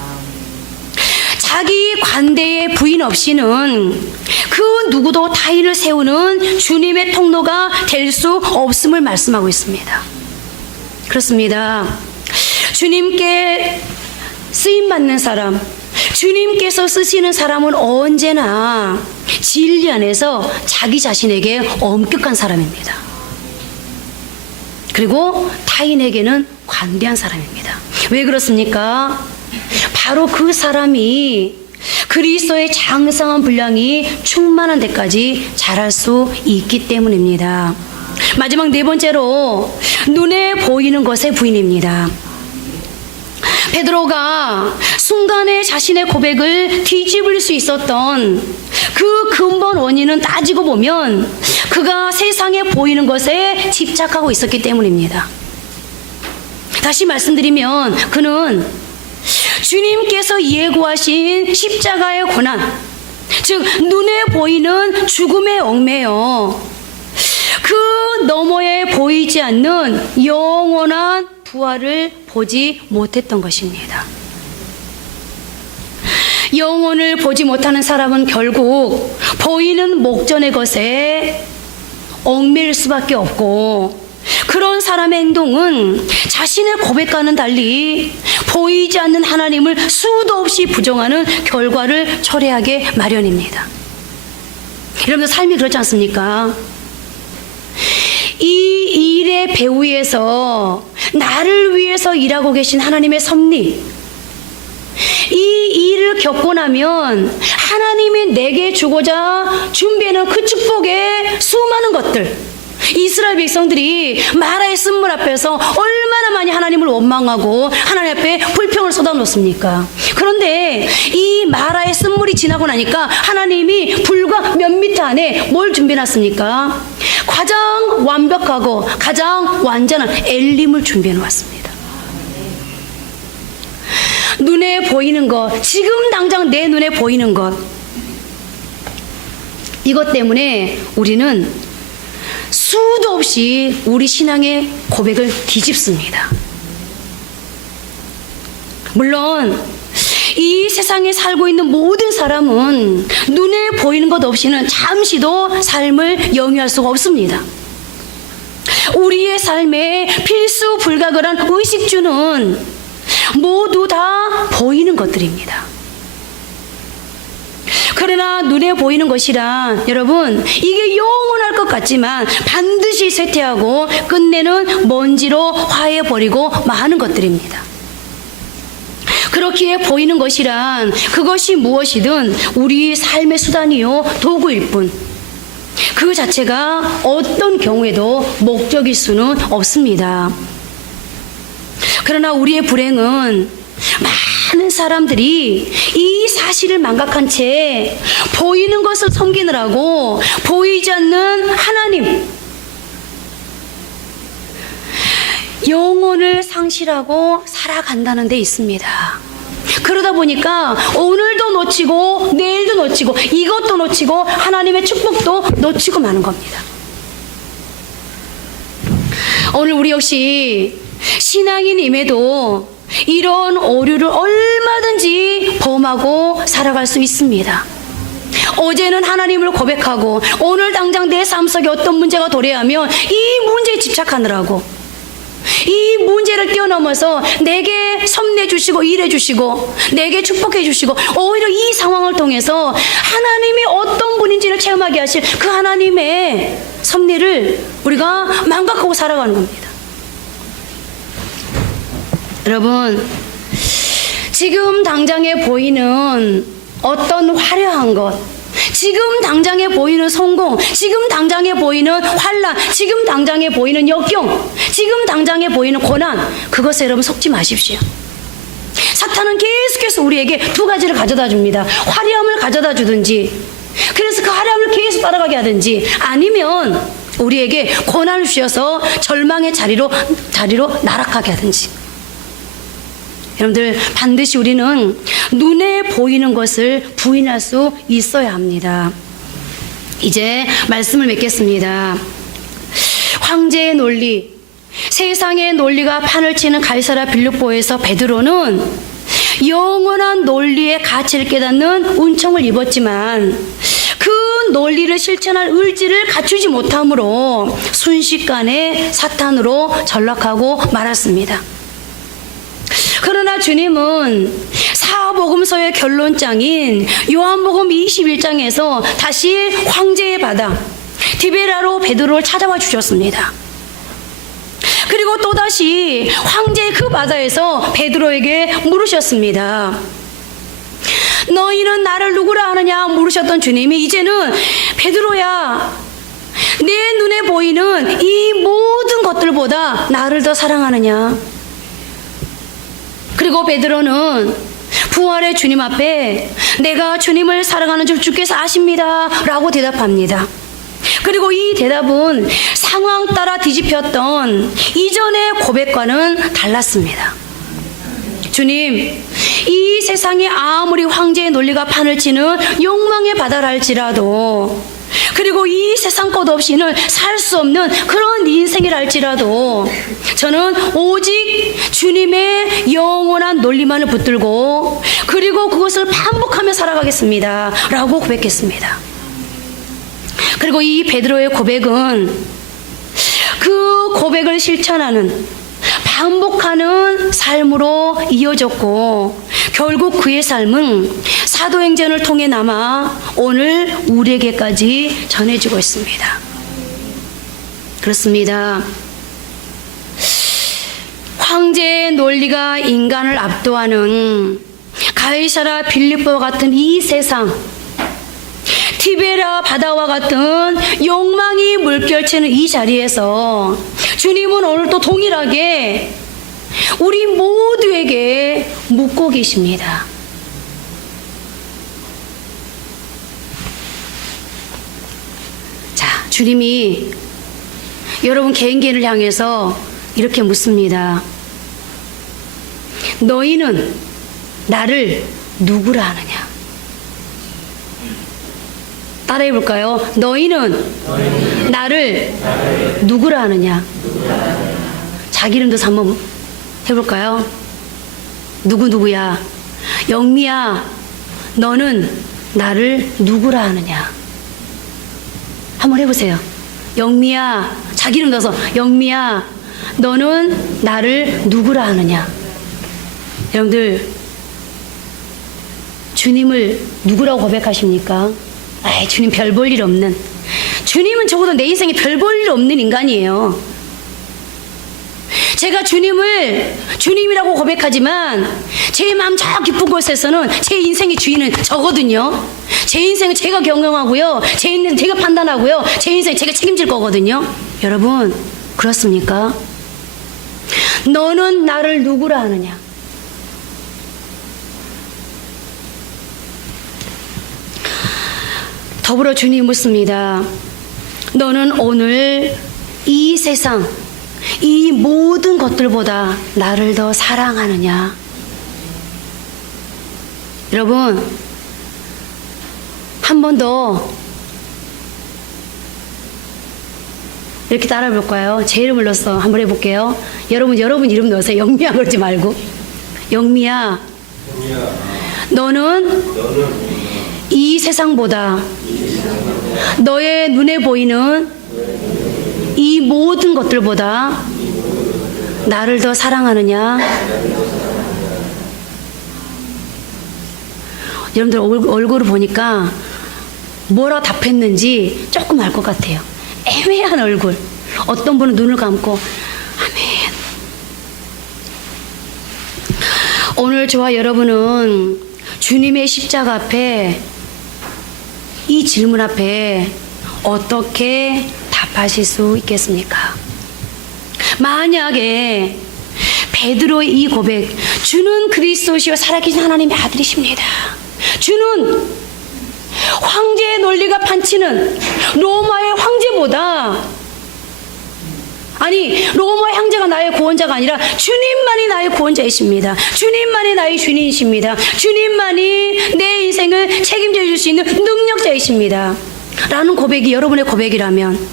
자기 관대의 부인 없이는 그 누구도 타인을 세우는 주님의 통로가 될 수 없음을 말씀하고 있습니다. 그렇습니다. 주님께 쓰임받는 사람, 주님께서 쓰시는 사람은 언제나 진리 안에서 자기 자신에게 엄격한 사람입니다. 그리고 타인에게는 관대한 사람입니다. 왜 그렇습니까? 바로 그 사람이 그리스도의 장성한 분량이 충만한 데까지 자랄 수 있기 때문입니다. 마지막 네 번째로 눈에 보이는 것의 부인입니다. 베드로가 순간에 자신의 고백을 뒤집을 수 있었던 그 근본 원인은 따지고 보면 그가 세상에 보이는 것에 집착하고 있었기 때문입니다. 다시 말씀드리면 그는 주님께서 예고하신 십자가의 고난, 즉 눈에 보이는 죽음의 얽매여 그 너머에 보이지 않는 영원한 부활을 보지 못했던 것입니다. 영혼을 보지 못하는 사람은 결국 보이는 목전의 것에 얽매일 수밖에 없고, 그런 사람의 행동은 자신의 고백과는 달리 보이지 않는 하나님을 수도 없이 부정하는 결과를 초래하게 마련입니다. 여러분, 삶이 그렇지 않습니까? 이 일의 배후에서 나를 위해서 일하고 계신 하나님의 섭리, 이 일을 겪고 나면 하나님이 내게 주고자 준비하는 그 축복의 수많은 것들, 이스라엘 백성들이 마라의 쓴물 앞에서 얼마나 많이 하나님을 원망하고 하나님 앞에 불평을 쏟아놓습니까? 그런데 이 마라의 쓴물이 지나고 나니까 하나님이 불과 몇 미터 안에 뭘 준비해놨습니까? 가장 완벽하고 가장 완전한 엘림을 준비해놓았습니다. 눈에 보이는 것, 지금 당장 내 눈에 보이는 것, 이것 때문에 우리는 수도 없이 우리 신앙의 고백을 뒤집습니다. 물론 이 세상에 살고 있는 모든 사람은 눈에 보이는 것 없이는 잠시도 삶을 영위할 수가 없습니다. 우리의 삶에 필수 불가결한 의식주는 모두 다 보이는 것들입니다. 그러나 눈에 보이는 것이란, 여러분, 이게 영원할 것 같지만 반드시 쇠퇴하고 끝내는 먼지로 화해버리고 마는 것들입니다. 그렇기에 보이는 것이란 그것이 무엇이든 우리 삶의 수단이요 도구일 뿐, 그 자체가 어떤 경우에도 목적일 수는 없습니다. 그러나 우리의 불행은 많은 사람들이 이 사실을 망각한 채 보이는 것을 섬기느라고 보이지 않는 하나님, 영혼을 상실하고 살아간다는 데 있습니다. 그러다 보니까 오늘도 놓치고 내일도 놓치고 이것도 놓치고 하나님의 축복도 놓치고 마는 겁니다. 오늘 우리 역시 신앙인임에도 이런 오류를 얼마든지 범하고 살아갈 수 있습니다. 어제는 하나님을 고백하고 오늘 당장 내 삶 속에 어떤 문제가 도래하면 이 문제에 집착하느라고, 이 문제를 뛰어넘어서 내게 섭내 주시고 일해 주시고 내게 축복해 주시고 오히려 이 상황을 통해서 하나님이 어떤 분인지를 체험하게 하실 그 하나님의 섭리를 우리가 망각하고 살아가는 겁니다. 여러분, 지금 당장에 보이는 어떤 화려한 것, 지금 당장에 보이는 성공, 지금 당장에 보이는 환난, 지금 당장에 보이는 역경, 지금 당장에 보이는 고난, 그것에 여러분 속지 마십시오. 사탄은 계속해서 우리에게 두 가지를 가져다 줍니다. 화려함을 가져다 주든지, 그래서 그 화려함을 계속 따라가게 하든지, 아니면 우리에게 고난을 주셔서 절망의 자리로 나락하게 하든지. 여러분들, 반드시 우리는 눈에 보이는 것을 부인할 수 있어야 합니다. 이제 말씀을 맺겠습니다. 황제의 논리, 세상의 논리가 판을 치는 가이사랴 빌립보에서 베드로는 영원한 논리의 가치를 깨닫는 은총을 입었지만 그 논리를 실천할 의지를 갖추지 못함으로 순식간에 사탄으로 전락하고 말았습니다. 그러나 주님은 사복음서의 결론장인 요한복음 21장에서 다시 황제의 바다 디베라로 베드로를 찾아와 주셨습니다. 그리고 또다시 황제의 그 바다에서 베드로에게 물으셨습니다. 너희는 나를 누구라 하느냐 물으셨던 주님이 이제는 베드로야, 내 눈에 보이는 이 모든 것들보다 나를 더 사랑하느냐. 그리고 베드로는 부활의 주님 앞에 내가 주님을 사랑하는 줄 주께서 아십니다 라고 대답합니다. 그리고 이 대답은 상황 따라 뒤집혔던 이전의 고백과는 달랐습니다. 주님, 이 세상에 아무리 황제의 논리가 판을 치는 욕망의 바다랄지라도, 그리고 이 세상 것 없이는 살 수 없는 그런 인생이랄지라도 저는 오직 주님의 영원한 논리만을 붙들고 그리고 그것을 반복하며 살아가겠습니다 라고 고백했습니다. 그리고 이 베드로의 고백은 그 고백을 실천하는 반복하는 삶으로 이어졌고 결국 그의 삶은 사도행전을 통해 남아 오늘 우리에게까지 전해지고 있습니다. 그렇습니다. 황제의 논리가 인간을 압도하는 가이사랴 빌립보와 같은 이 세상, 티베라 바다와 같은 욕망이 물결치는 이 자리에서 주님은 오늘 또 동일하게 우리 모두에게 묻고 계십니다. 자, 주님이 여러분 개인을 향해서 이렇게 묻습니다. 너희는 나를 누구라 하느냐? 따라해 볼까요? 너희는 나를 누구라 하느냐? 자기 이름도 한번 해볼까요? 누구야? 영미야, 너는 나를 누구라 하느냐? 한번 해보세요. 영미야, 자기 이름 넣어서 영미야, 너는 나를 누구라 하느냐? 여러분들, 주님을 누구라고 고백하십니까? 아이, 주님 별 볼 일 없는, 주님은 적어도 내 인생에 별 볼 일 없는 인간이에요. 제가 주님을 주님이라고 고백하지만 제 마음 저 깊은 곳에서는 제 인생의 주인은 저거든요. 제 인생은 제가 경영하고요, 제 인생은 제가 판단하고요, 제 인생 제가 책임질 거거든요. 여러분, 그렇습니까? 너는 나를 누구라 하느냐? 더불어 주님 묻습니다. 너는 오늘 이 세상, 이 모든 것들보다 나를 더 사랑하느냐? 여러분, 한 번 더 이렇게 따라해 볼까요? 제 이름을 넣어서 한번 해볼게요. 여러분 이름 넣으세요. 영미야 그러지 말고. 영미야, 너는 이 세상보다 너의 눈에 보이는 이 모든 것들보다 나를 더 사랑하느냐? 여러분들 얼굴을 보니까 뭐라 답했는지 조금 알 것 같아요. 애매한 얼굴. 어떤 분은 눈을 감고 아멘. 오늘 저와 여러분은 주님의 십자가 앞에, 이 질문 앞에 어떻게 답하실 수 있겠습니까? 만약에 베드로의 이 고백, 주는 그리스도시요 살아계신 하나님의 아들이십니다, 주는 황제의 논리가 판치는 로마의 황제보다, 아니 로마의 황제가 나의 구원자가 아니라 주님만이 나의 구원자이십니다. 주님만이 나의 주인이십니다. 주님만이 내 인생을 책임져 줄 수 있는 능력자이십니다 라는 고백이 여러분의 고백이라면,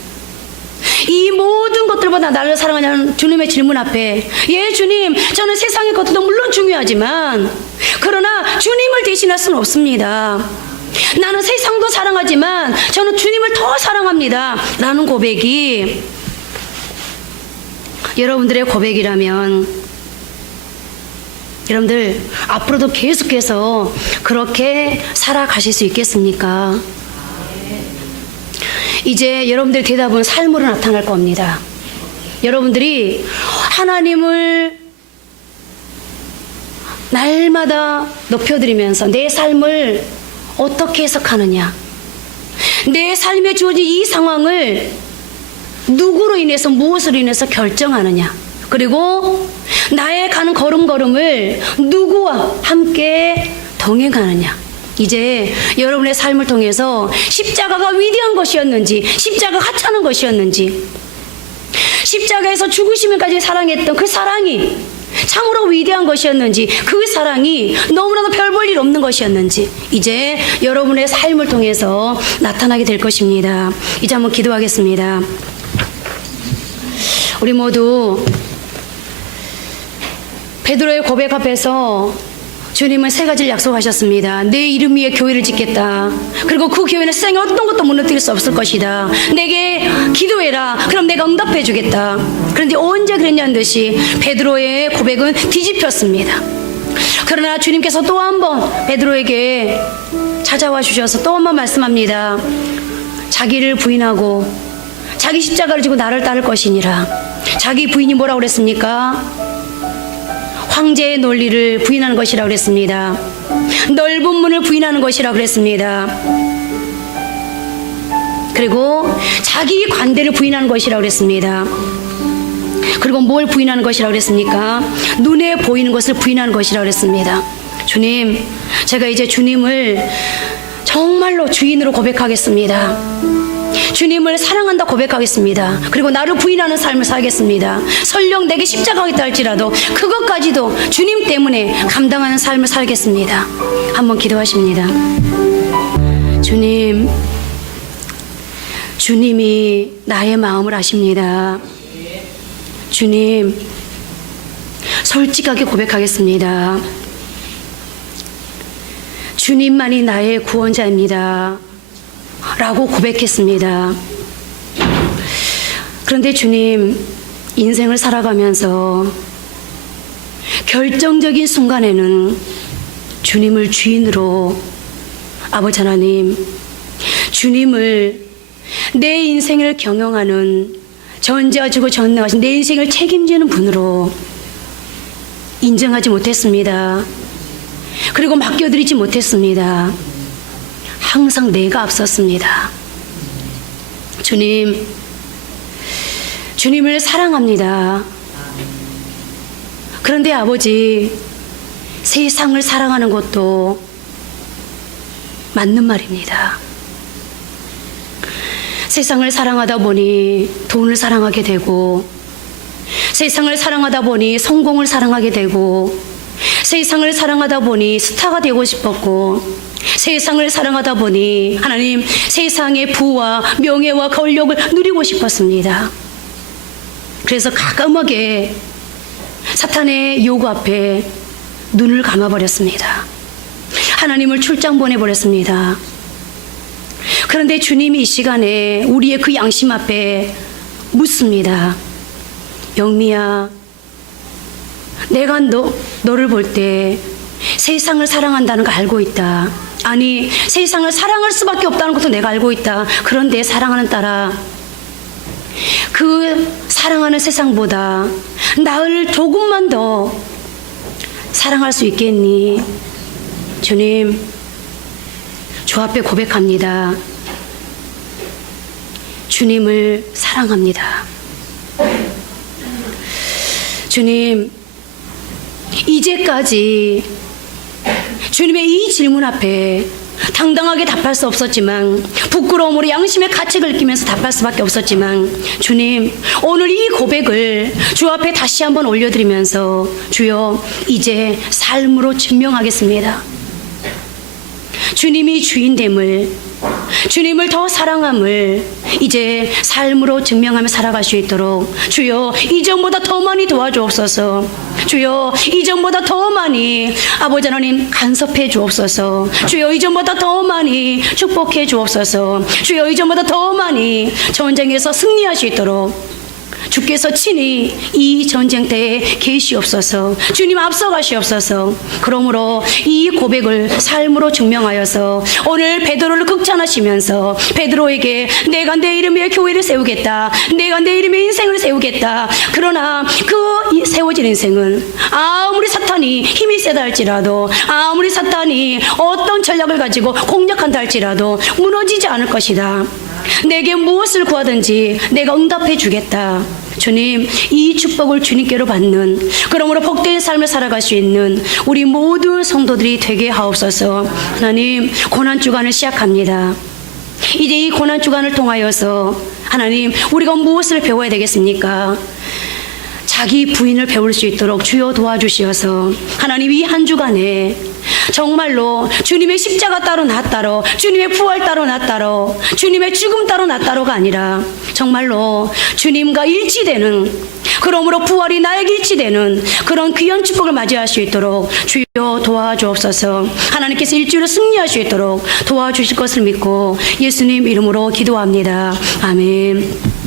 이 모든 것들보다 나를 사랑하냐는 주님의 질문 앞에, 예 주님, 저는 세상의 것들도 물론 중요하지만 그러나 주님을 대신할 수는 없습니다. 나는 세상도 사랑하지만 저는 주님을 더 사랑합니다 라는 고백이 여러분들의 고백이라면 여러분들 앞으로도 계속해서 그렇게 살아가실 수 있겠습니까? 이제 여러분들의 대답은 삶으로 나타날 겁니다. 여러분들이 하나님을 날마다 높여드리면서 내 삶을 어떻게 해석하느냐, 내 삶에 주어진 이 상황을 누구로 인해서 무엇으로 인해서 결정하느냐, 그리고 나의 가는 걸음걸음을 누구와 함께 동행하느냐. 이제 여러분의 삶을 통해서 십자가가 위대한 것이었는지, 십자가가 하찮은 것이었는지, 십자가에서 죽으시면까지 사랑했던 그 사랑이 참으로 위대한 것이었는지, 그 사랑이 너무나도 별 볼 일 없는 것이었는지 이제 여러분의 삶을 통해서 나타나게 될 것입니다. 이제 한번 기도하겠습니다. 우리 모두 베드로의 고백 앞에서 주님은 세 가지를 약속하셨습니다. 내 이름 위에 교회를 짓겠다. 그리고 그 교회는 세상에 어떤 것도 무너뜨릴 수 없을 것이다. 내게 기도해라. 그럼 내가 응답해 주겠다. 그런데 언제 그랬냐는 듯이 베드로의 고백은 뒤집혔습니다. 그러나 주님께서 또 한 번 베드로에게 찾아와 주셔서 또 한 번 말씀합니다. 자기를 부인하고 자기 십자가를 지고 나를 따를 것이니라. 자기 부인이 뭐라고 그랬습니까? 황제의 논리를 부인하는 것이라고 그랬습니다. 넓은 문을 부인하는 것이라고 그랬습니다. 그리고 자기 관대를 부인하는 것이라고 그랬습니다. 그리고 뭘 부인하는 것이라고 그랬습니까? 눈에 보이는 것을 부인하는 것이라고 그랬습니다. 주님, 제가 이제 주님을 정말로 주인으로 고백하겠습니다. 주님을 사랑한다 고백하겠습니다. 그리고 나를 부인하는 삶을 살겠습니다. 설령 내게 십자가가 있다 할지라도 그것까지도 주님 때문에 감당하는 삶을 살겠습니다. 한번 기도하십니다. 주님, 주님이 나의 마음을 아십니다. 주님, 솔직하게 고백하겠습니다. 주님만이 나의 구원자입니다 라고 고백했습니다. 그런데 주님, 인생을 살아가면서 결정적인 순간에는 주님을 주인으로, 아버지 하나님, 주님을 내 인생을 경영하는, 전지하시고 전능하신 내 인생을 책임지는 분으로 인정하지 못했습니다. 그리고 맡겨드리지 못했습니다. 항상 내가 앞섰습니다. 주님, 주님을 사랑합니다. 그런데 아버지, 세상을 사랑하는 것도 맞는 말입니다. 세상을 사랑하다 보니 돈을 사랑하게 되고, 세상을 사랑하다 보니 성공을 사랑하게 되고, 세상을 사랑하다 보니 스타가 되고 싶었고, 세상을 사랑하다 보니 하나님, 세상의 부와 명예와 권력을 누리고 싶었습니다. 그래서 가감하게 사탄의 요구 앞에 눈을 감아버렸습니다. 하나님을 출장 보내버렸습니다. 그런데 주님이 이 시간에 우리의 그 양심 앞에 묻습니다. 영미야, 내가 너를 볼 때 세상을 사랑한다는 거 알고 있다. 아니, 세상을 사랑할 수밖에 없다는 것도 내가 알고 있다. 그런데 사랑하는 딸아, 그 사랑하는 세상보다 나를 조금만 더 사랑할 수 있겠니? 주님, 주 앞에 고백합니다. 주님을 사랑합니다. 주님, 이제까지 주님의 이 질문 앞에 당당하게 답할 수 없었지만, 부끄러움으로 양심의 가책을 느끼면서 답할 수밖에 없었지만, 주님, 오늘 이 고백을 주 앞에 다시 한번 올려드리면서, 주여, 이제 삶으로 증명하겠습니다. 주님이 주인됨을, 주님을 더 사랑함을 이제 삶으로 증명하며 살아갈 수 있도록 주여 이전보다 더 많이 도와주옵소서. 주여 이전보다 더 많이 아버지 하나님 간섭해 주옵소서. 주여 이전보다 더 많이 축복해 주옵소서. 주여 이전보다 더 많이 전쟁에서 승리할 수 있도록 주께서 친히 이 전쟁터에 계시옵소서. 주님 앞서가시옵소서. 그러므로 이 고백을 삶으로 증명하여서 오늘 베드로를 극찬하시면서 베드로에게 내가 내 이름의 교회를 세우겠다, 내가 내 이름의 인생을 세우겠다. 그러나 그 세워진 인생은 아무리 사탄이 힘이 세다 할지라도, 아무리 사탄이 어떤 전략을 가지고 공략한다 할지라도 무너지지 않을 것이다. 내게 무엇을 구하든지 내가 응답해 주겠다. 주님, 이 축복을 주님께로 받는, 그러므로 복된 삶을 살아갈 수 있는 우리 모든 성도들이 되게 하옵소서. 하나님, 고난주간을 시작합니다. 이제 이 고난주간을 통하여서 하나님, 우리가 무엇을 배워야 되겠습니까? 자기 부인을 배울 수 있도록 주여 도와주시어서 하나님, 이 한 주간에 정말로 주님의 십자가 따로 나 따로, 주님의 부활 따로 나 따로, 주님의 죽음 따로 나 따로가 아니라 정말로 주님과 일치되는, 그러므로 부활이 나에게 일치되는 그런 귀한 축복을 맞이할 수 있도록 주여 도와주옵소서. 하나님께서 일주일을 승리할 수 있도록 도와주실 것을 믿고 예수님 이름으로 기도합니다. 아멘.